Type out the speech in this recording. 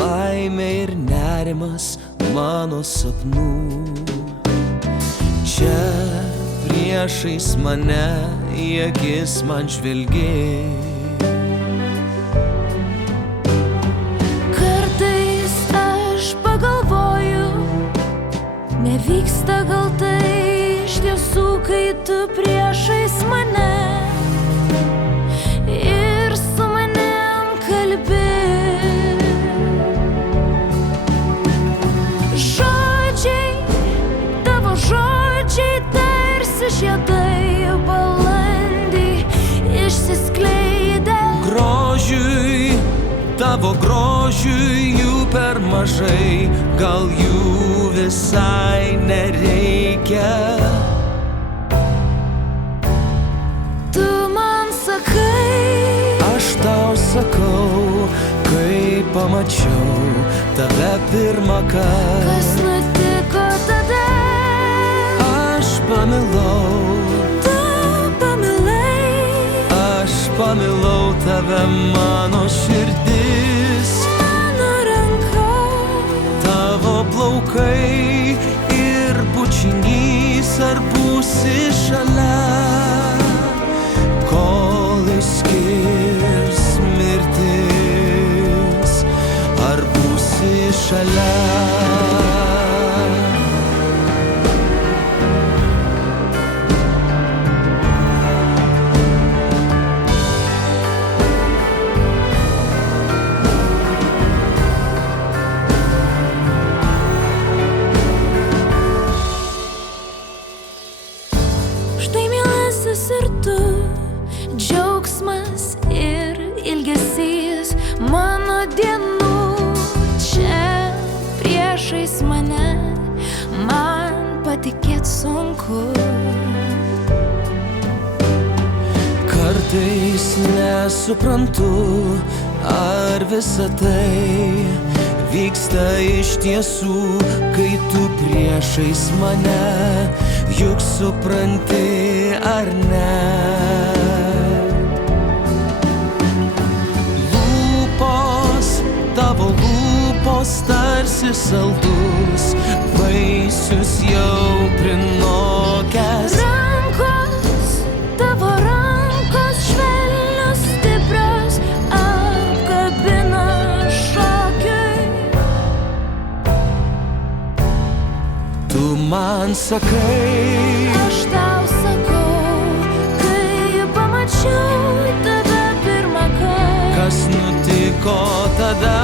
laimė ir nerimas mano sapnų. Čia priešais mane į akis man žvelgi. Kartais aš pagalvoju, nevyksta gal tai iš tiesų, kai tu priešais mane ir su manim kalbi. Tavo žodžiai tarsi žiedai balandį išsiskleidę. Grožiui, tavo grožiui jų per mažai, gal jų visai nereikia. Tu man sakai, aš tau sakau, kai pamačiau tave pirmą kartą. kas nutiko tada? Aš pamilau, Tu pamilai, aš pamilau tave, mano širdis. mano ranka, Tavo plaukai ir bučinys, ar būsi šalia, kol išskirs mirtis, ar būsi šalia. štai mielasis ir tu, džiaugsmas ir ilgesys mano dienų. Čia priešais mane, man patikėt sunku. Kartais nesuprantu, ar visa tai vyksta iš tiesų, kai tu priešais mane, juk supranti ar ne. Lūpos, tavo lūpos tarsi saldus vaisius jau prinokęs. Rankos, tavo rankos švelnios, stiprios, apkabina šokiui. Tu man sakai, Aš tau sakau, kai pamačiau tave pirmą kartą. kas nutiko tada.